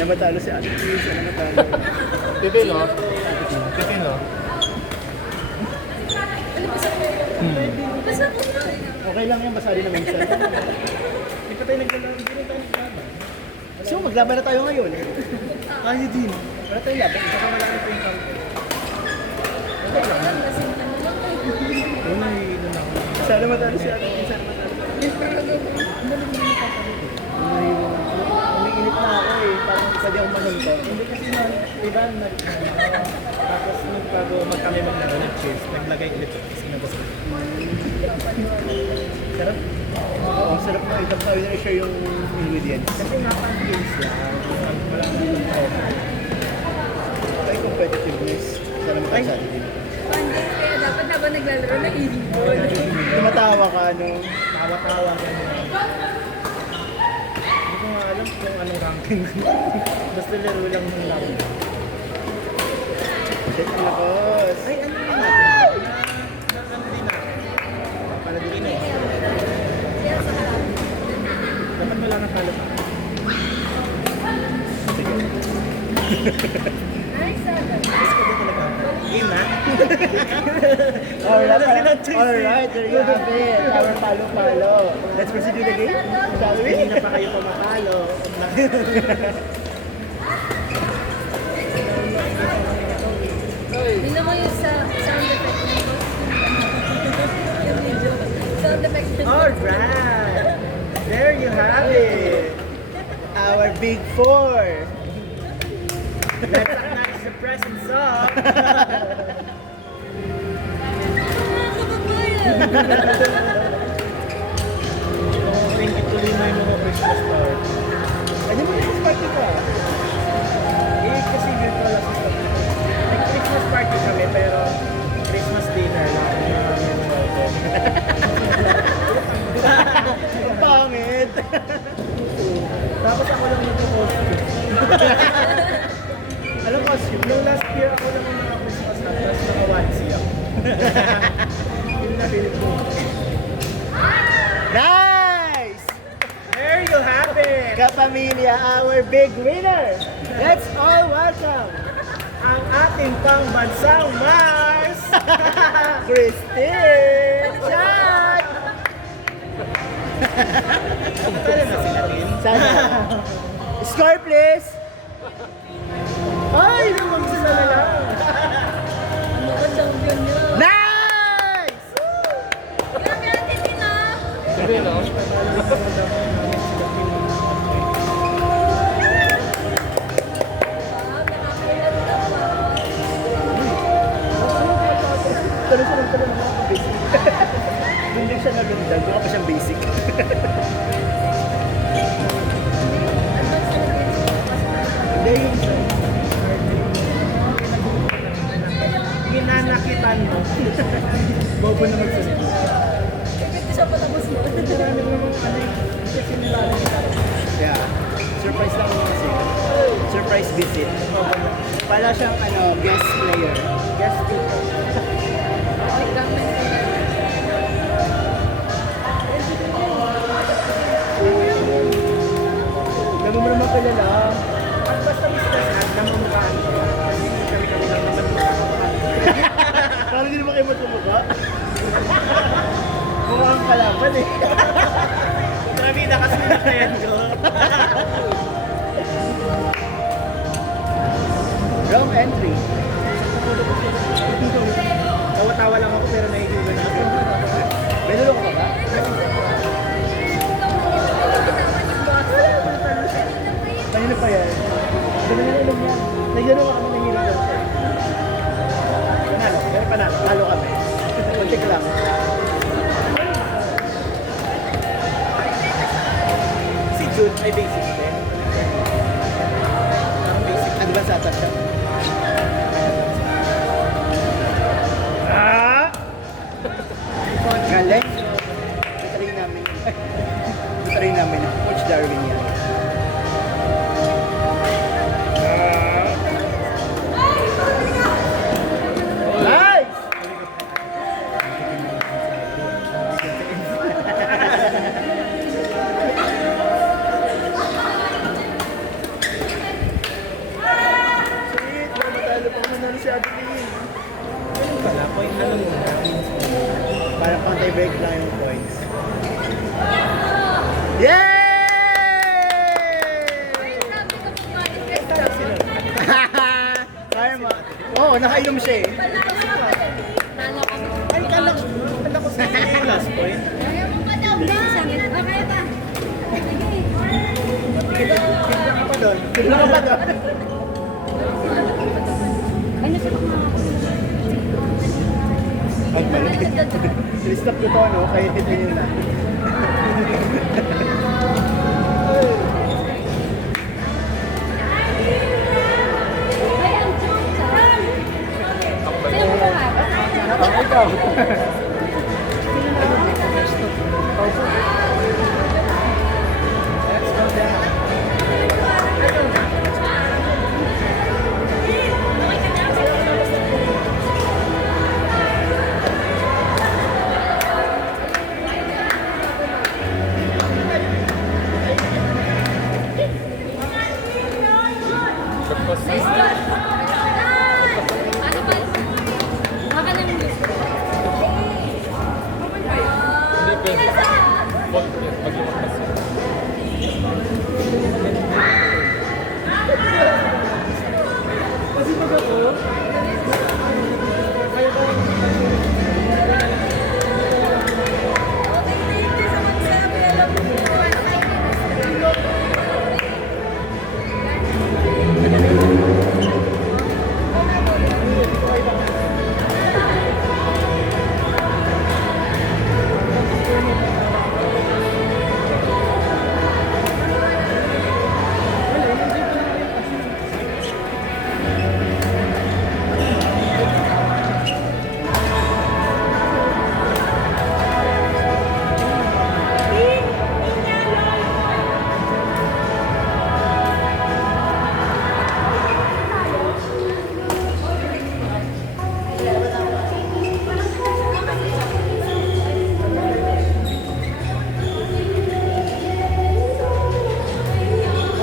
Sana matalo si Ate Chris, sana matalo. Pipino? Pipino? Okay lang yan, basali na minsan. Hindi pa tayo naglaban, hindi rin tayo naglaban. So, maglaban na tayo ngayon. Tayo din. Wala tayo laban, saka wala na tayong counter. Uy, nun ako. Sana matalo si Ate Chris, sana matalo. Umiinit na ako eh, parang isa di ako manuntok. Hindi kasi iba tapos nung bago kami maglaro ng cheese, naglagay ulit kasi nabas ko. Sarap. Oo, sarap na. Itap tayo na i-share yung ingredients. Kasi napang-games lang. Walang nang tao. Ay, competitiveness. Sana makasali din. Kaya dapat habang naglalaro na ihibon. Tumatawa ka, ano? Tawa-tawa ka na. Hindi ko nga alam kung anong ranking. Basta laro lang ng laro. Check ang lakos. Ay, ano yun natin? Ano din natin? Para din na Kaya sa harap. dapat wala nang talo pa. Sige. Nice, Adam. Game na? Alright, there you have it. Our palo-palo. Let's proceed with the game, shall we? Hindi na pa kayo pumapalo. Hindi mo yung sound effect nito. Yung video. Sound effect nito. Alright! There you have it! Our big four. Let's acknowledge the presence of... Mga kababayan! Thank you tuloy na yung mga Christmas party. Ano mo Christmas party ka? Eh, kasi virtual assistant. Nag-Christmas party kami, pero Christmas dinner lang. Ang pangit. Tapos ako lang nag-costume. Anong costume? Nung last year, ako lang yung mga Christmas na, tapos naka-onesie ako. Yun na feeling ko. Nice! There you have it! Kapamilya, our big winner. Let's all welcome Ang ating pangbansang Mars! Christine Chat! Tala na sila din. Sana. Score please! Ay! Naman sila na lang! Mga champion niya. Nice! Grabe natin din ah! Sabi no? Wow, nakakailan naman. Tanong sa nagtanong ng mga basic. Hindi siya nalundag, baka pa siyang basic. Advance na din sa Hindi yung isa. Ginanakitan mo. Bobo na magsalita. Pwede siya patapos mo. Marami mo naman ano yung kasi nilala kita. Yeah. Surprise lang naman kasi. Surprise visit. Pala siyang guest player. Guest speaker. Dami mo naman kilala. At basta business at namamukhaan ko. Kasi kami lang naman Parang hindi naman kayo matulunga. Mukhang kalaban eh. Trabida kasi nakayan ko. Wrong entry. Tawa-tawa lang ako pero naiiwan na ako. May lulong ka ba? Kanina pa yan. Ganun na ilong yan. Nagyano ka kami nahihirap lang siya. Panalo. Pero panalo. Talo kami. Kuntik lang. Si Jude ay basic din. Ang basic. Advance attack siya. Ah! Galing. Try namin. Try namin. Coach Darwin yan. Nice! Ay, Yay! sabi ko po nga ni Krista. Karma. Oo, nakainom siya eh. Nalo kami. Ay, kala ko sa yung last point. Ayaw mo pa daw ba? Okay ba? Tignan ka pa doon. Tignan ka ba doon? Ano sa mga... Ang malaki. Stop ko to, no? Kaya tito yun na. Ay, ang joke. Sino mo ba? Oh, ikaw. Ano ba? Baka lang yung gusto. Kasi pag ako, Okay, thank you sa magsabi. Alam mo,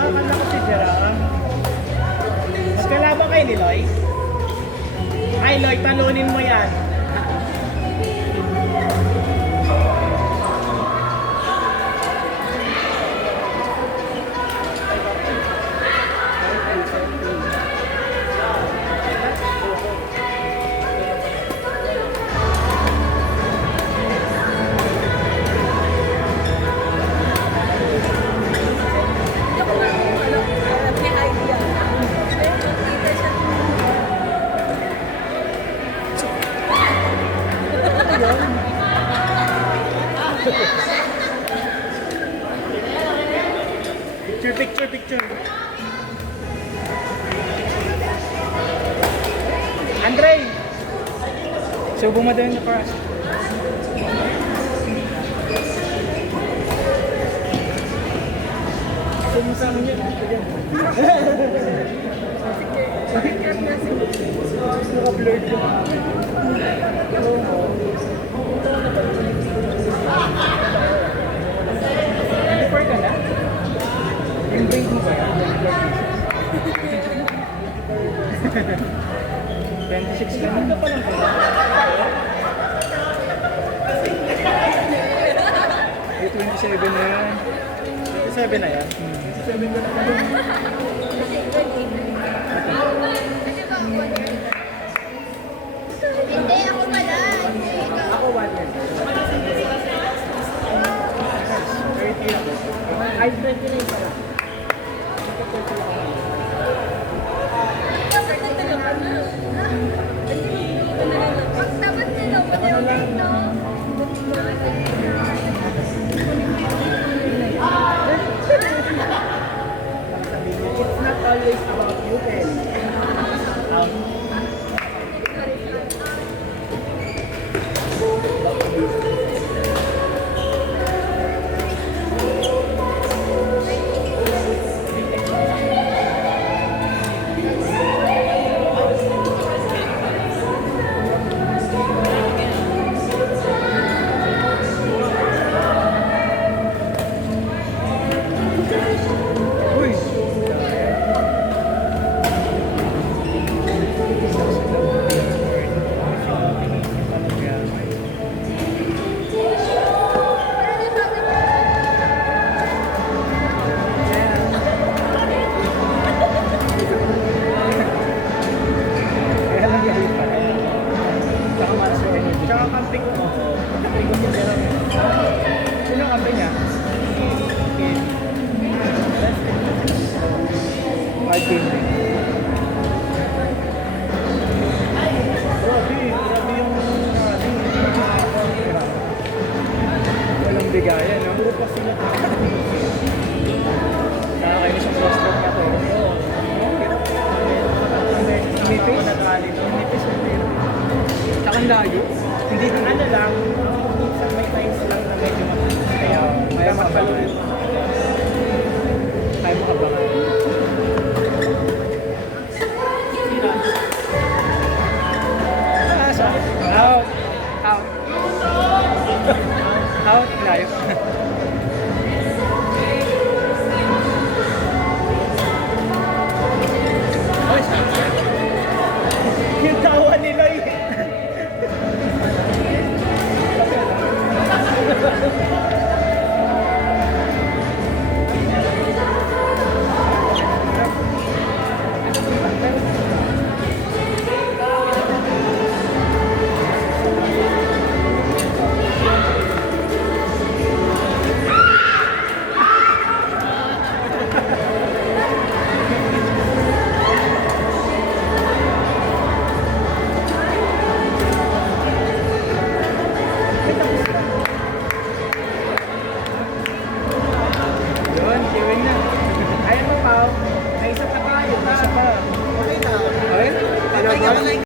makakala ko si Gerard. Magkalaban kayo ni Loy? Ay, Loy, talunin mo yan. may idea. May makita siya. Picture. Andre! Subo mo doon na para. Subo sa amin yan. Naka-blurred yun. Before ka na? Yung brain mo ba yan? 26 lang. Ano pa lang pala? Ay, 27 na yan. 27 na yan? 27 ka na pala. Hindi, ako pala. Ako 1 year. 30 ako. Ay, 29 pala. Dapat nagtulungan na. Pag dapat nilawin, no? It's not always about you, Kelly. Nakakainis yung cross-stroke niya to. Oo. Nipis? Nipis hindi. Tsaka ang layo. Hindi din ano lang. Minsan may times lang na medyo mataas. Kaya kaya magpaluin. Kaya mo kabangan. Ah, sorry. Out. Out. Out. Layo. Oy, yung tawa nila eh. Yun, kiwing na. Ayan mo, Pao. May isa pa tayo. Isa pa.